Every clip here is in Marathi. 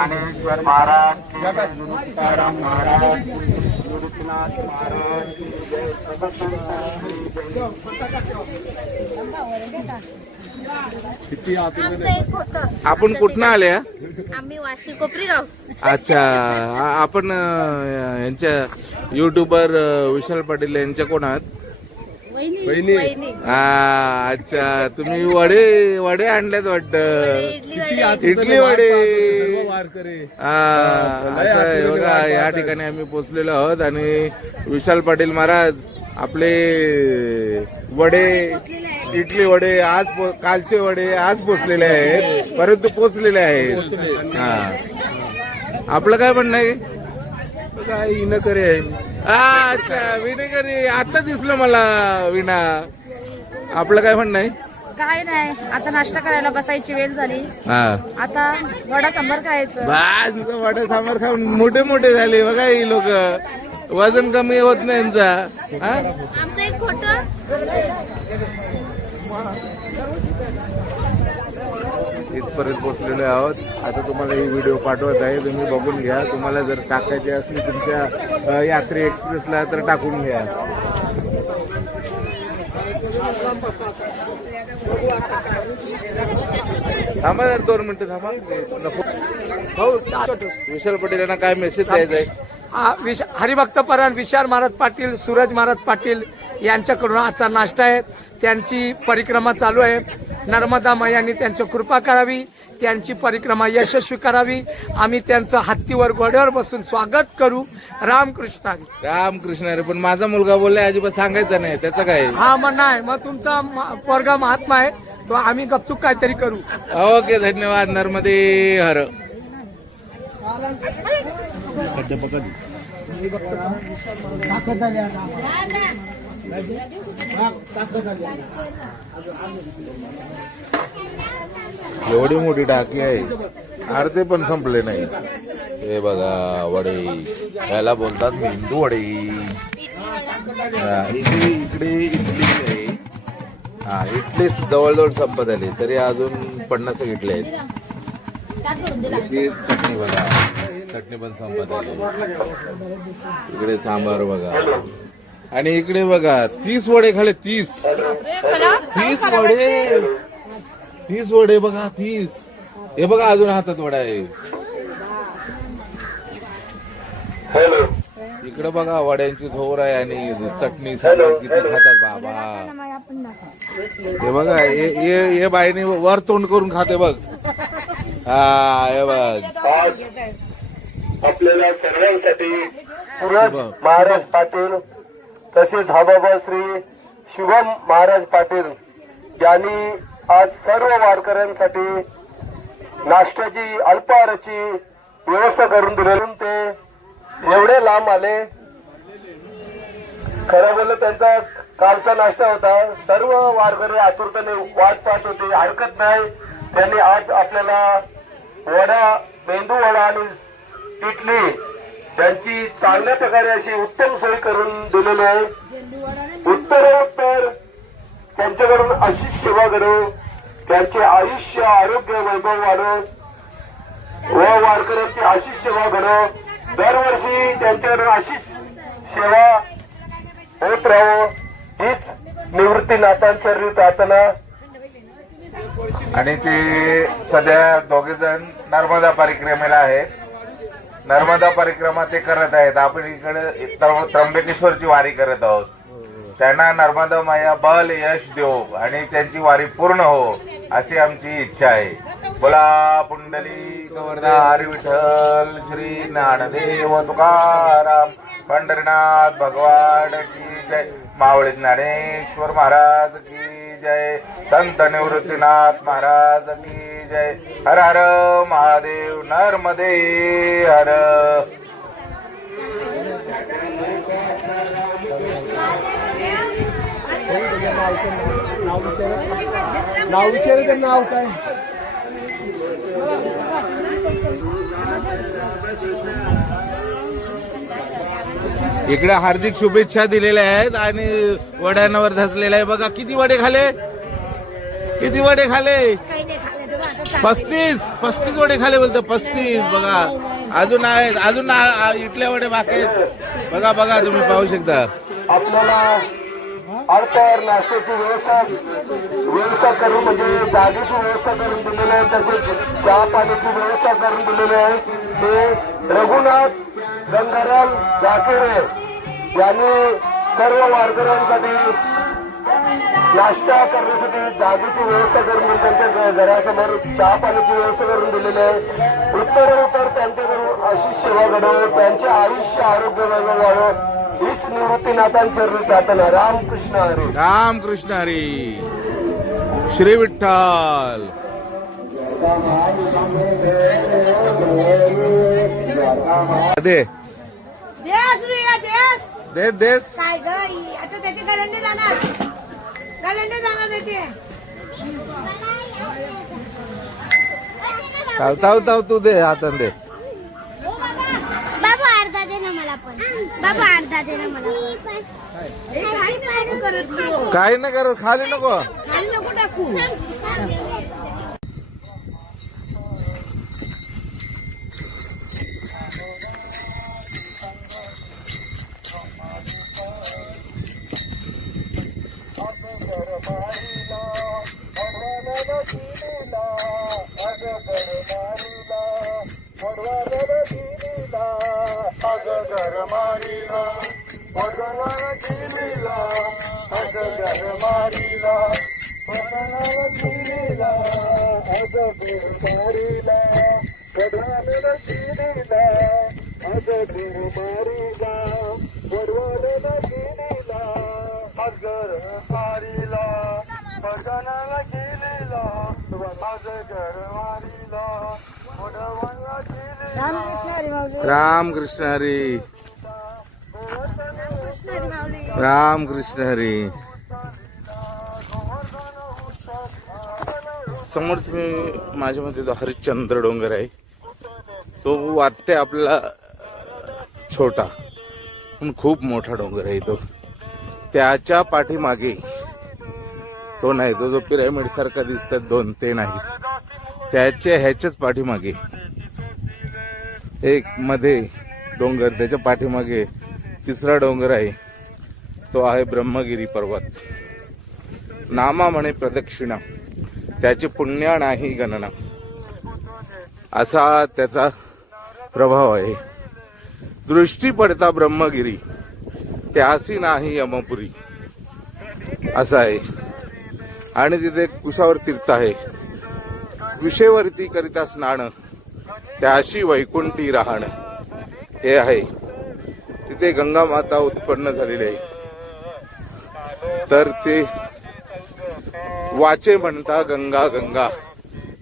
ज्ञानेश्वर महाराज की जय, तुकाराम महाराज, निवृत्तीनाथ महाराज की जय, सबसंतांची जय. आपण कुठनं आले? आम्ही वाशी कोपरीगाव. अच्छा, आपण यांच्या युट्यूबर विशाल पाटील यांच्या कोण आहात? वहिनी. अच्छा, तुम्ही वडे वडे आणलेत वाटतं, इडली वडे. बघा, या ठिकाणी आम्ही पोचलेलो आहोत आणि विशाल पाटील महाराज आपले वडे, इडली वडे आज कालचे वडे आज पोचलेले आहेत, परंतु पोचलेले आहेत. आपलं काय म्हणणं आहे? काय विनकरी आहे. अच्छा, विनेकरी आता दिसलं मला विना. आपलं काय म्हणणं आहे? काय नाही, आता नाश्ता करायला बसायची वेळ झाली. आता वडा सांबार खायचं. बस, वडा सांबार खाऊन मोठे मोठे झाले बघा ही लोक. वजन कमी होत नाही यांचा. आमचा एक फोटो. इथपर्यंत पोहोचलेलो आहोत. आता तुम्हाला ही व्हिडिओ पाठवत आहे, तुम्ही बघून घ्या. तुम्हाला जर टाकायची असली तुमच्या यात्री एक्सप्रेसला तर टाकून घ्या. थांबा जर 2 मिनिटं थांबा. हो, विशाल पटेल यांना काय मेसेज द्यायचा आहे? हरिभक्तपरायण विशाल महाराज पाटील, सूरज महाराज पाटील यांच्याकडून आजचा नाश्ता आहे. त्यांची परिक्रमा चालू आहे. नर्मदा मैयांनी त्यांची कृपा करावी, त्यांची परिक्रमा यशस्वी करावी. आम्ही त्यांचं हत्तीवर घोड्यावर बसून स्वागत करू. रामकृष्ण रामकृष्ण हरी. पण माझा मुलगा बोललाय अजिबात सांगायचं नाही, त्याचं काय? हा, मग नाही, मग तुमचा पोरगा महात्मा आहे तो आम्ही गपचूप काहीतरी करू. ओके, धन्यवाद. नर्मदे हर. एवढी मोठी टाकी आहे, अर्धे पण संपले नाही. हे बघा वडे, याला बोलतात मेंदू वडे. इकडे इकडे इडली आहे. इडली जवळजवळ संपत आली, तरी अजून 50 इडले आहेत. चटणी बघा, चटणी पण संपत आली. इकडे सांबार बघा, आणि इकडे बघा 30 वडे खाले. 30 वडे, 30 वडे बघा, 30. हे बघा अजून हातात वडा आहे. इकडे बघा वड्यांची झोर आहे आणि चटणी सांबार किती खातात बाबा. हे बघा, हे बाईने वर तोंड करून खाते बघ. हे बघ, आपल्याला सर्वांसाठी सूरज महाराज पाटील तसेच हबाबा श्री शुभम महाराज पाटील यांनी आज सर्व वारकऱ्यांसाठी नाश्त्याची अल्पाहाराची व्यवस्था करून दिली. ते एवढे लांब आले. खरं बोललं, त्यांचा कालचा नाश्ता होता. सर्व वारकरी आतुरतेने वाट पाहत होते. हरकत नाही, त्यांनी आज आपल्याला वडा, मेंदू वडा आणि इडली त्यांची चांगल्या प्रकारे अशी उत्तम सोय करून दिलेली आहे. उत्तरोत्तर त्यांच्याकडून अशीच सेवा करू, त्यांचे आयुष्य आरोग्य वैभव वाढो व वारकऱ्यांची अशीच सेवा करू. दरवर्षी त्यांच्याकडून अशीच सेवा होत राहो, हीच निवृत्तीनाथांचरणी प्रार्थना. आणि ते सध्या दोघे जण नर्मदा परिक्रमेला आहेत. नर्मदा परिक्रमा ते करत आहेत. आपण इकडे त्र्यंबकेश्वरची वारी करत आहोत. त्यांना नर्मदा माया बल यश देव आणि त्यांची वारी पूर्ण हो अशी आमची इच्छा आहे. बोला पुंडली गोवर्धा हरी विठ्ठल श्री ज्ञानदेव तुकाराम पंढरीनाथ भगवान की जय. मावळी ज्ञानेश्वर महाराज की जय. संत निवृत्तीनाथ महाराज की जय. हर हर महादेव. नर्मदे हर. नाव विचार, तर नाव काय? इकडे हार्दिक शुभेच्छा दिलेल्या आहेत आणि वड्यांवर धसलेला आहे बघा. किती वडे खाले? किती वडे खाले? 35 वडे खाले बोलतो 35. बघा अजून आहेत, अजून इटल्या वडे बाकी आहेत. बघा तुम्ही पाहू शकता. आपल्याला अडतर नाश्त्याची व्यवस्था करून म्हणजे जागेची व्यवस्था करून दिलेली आहे. तसेच चहा पाण्याची व्यवस्था करून दिलेली आहे. ते रघुनाथ गंगाराम जाकेरे यांनी सर्व वारकऱ्यांसाठी नाश्ता करण्यासाठी जागेची व्यवस्था करून त्यांच्या घरासमोर चहा पाण्याची व्यवस्था करून दिलेली आहे. उत्तर त्यांच्याकडून अशी सेवा घडावं, त्यांचे आयुष्य आरोग्य वाढावं हीच निवृत्तीनाथांचरणी प्रार्थना. रामकृष्ण हरी. रामकृष्ण हरी. श्री विठ्ठल. दे देस काय ग आता त्याचे गलंडे जाणार त्याचे. ताव तू दे हातान दे. बाबा अर्धा दे ना मला पण. बाबा अर्धा दे ना मला पण. काही नाही करत, खाली नको. टाकू. रामकृष्ण हरी. रामकृष्ण हरी. समोर तुम्ही माझ्या मध्ये जो हरिश्चंद्र डोंगर आहे तो वाटते आपल्याला छोटा पण खूप मोठा डोंगर आहे तो. त्याच्या पाठीमागे तो नाही, तो जो पिरामिड सारखा दिसतात दोन ते नाही, ह्याच्याच पाठीमागे एक मध्ये डोंगर, त्याच्या पाठीमागे तिसरा डोंगर आहे तो आहे ब्रह्मगिरी पर्वत. नामा म्हणे प्रदक्षिणा, त्याची पुण्य नाही गणना, असा त्याचा प्रभाव आहे. दृष्टी पडता ब्रह्मगिरी त्यासी नाही यमपुरी असं आहे. आणि तिथे कुशावर तीर्थ आहे, कुशेवरती करिता स्नान त्याशी वैकुंठी राहणं हे आहे. तिथे गंगा माता उत्पन्न झालेली आहे. तर ते वाचे म्हणता गंगा गंगा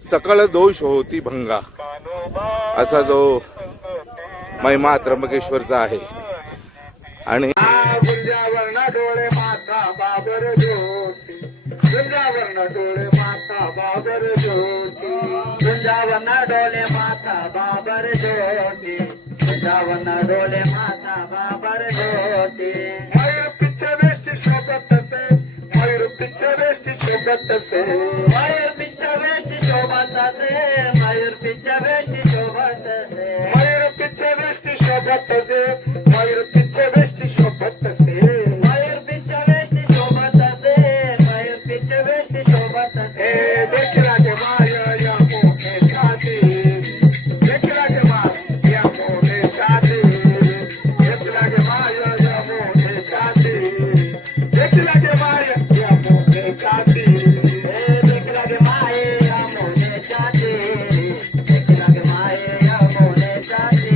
सकळ दोष होती भंगा असा जो महिमा त्र्यंबकेश्वरचा आहे. आणि डोळे माता बाबर ज्योती, वृंदावन डोळे माता बाबर ज्योती, वृंदावन डोळे माता बाबर ज्योती, वृंदावन डोळे माता बाबर ज्योती. मयूर पिच्छ वेष्टी शोभत से, मयूर पिच्छ वेष्टी शोभत से, मयूर पिच्छ वेष्टी शोभत से, मयूर पिच्छ वेष्टी शोभत से, मयूर पिच्छ वेष्टी शोभत से, मयूर पिच्छ वेष्टी शोभत से, मयूर पिच्छ वेष्टी शोभत से, मयूर पिच्छ वेष्टी शोभत से. देखला के माया या मोहे छाती, देखला के माया या मोहे छाती, देखला के माया या मोहे छाती, देखला के माया या मोहे छाती, देखला के माया या मोहे छाती, देखला के माया या मोहे छाती.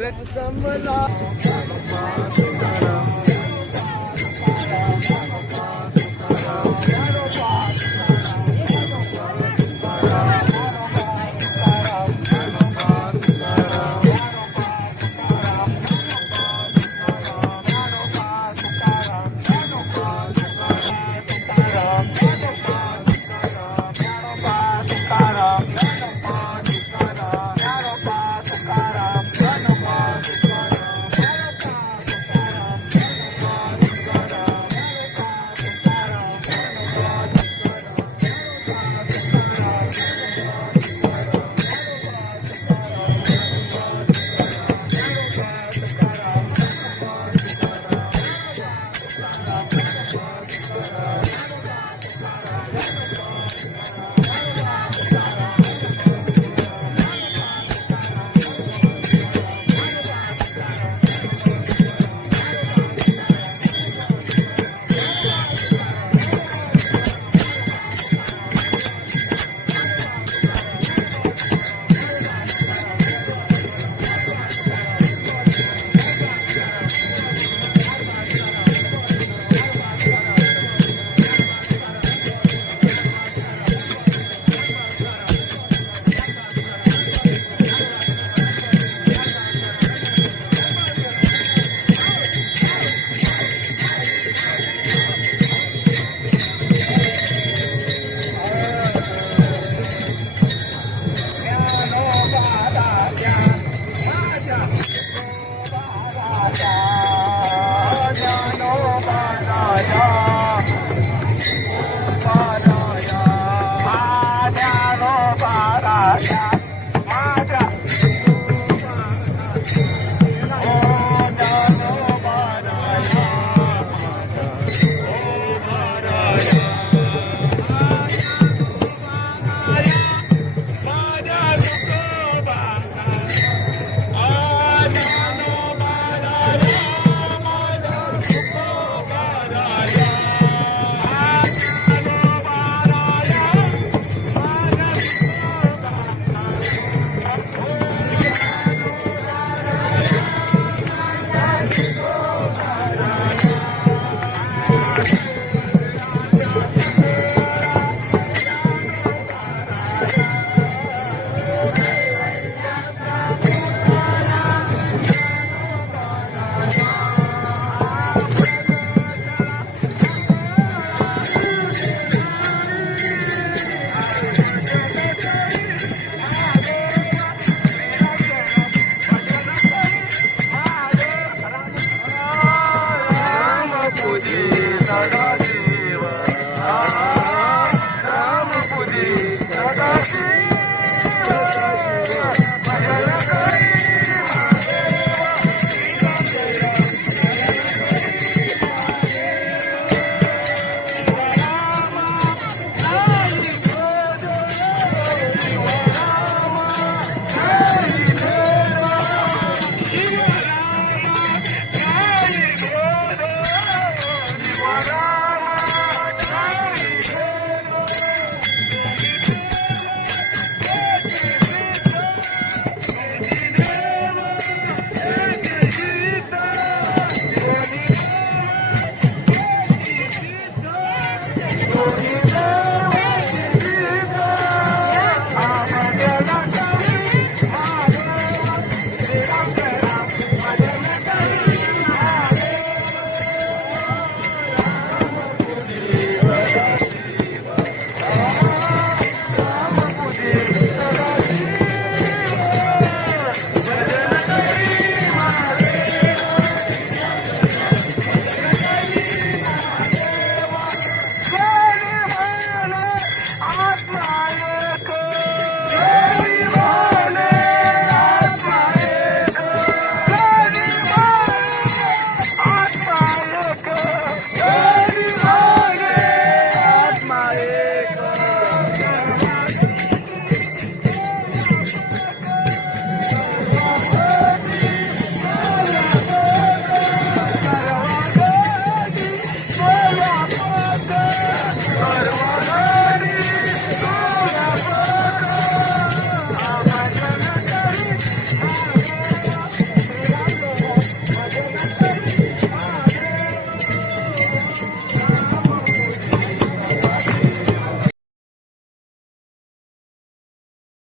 जमला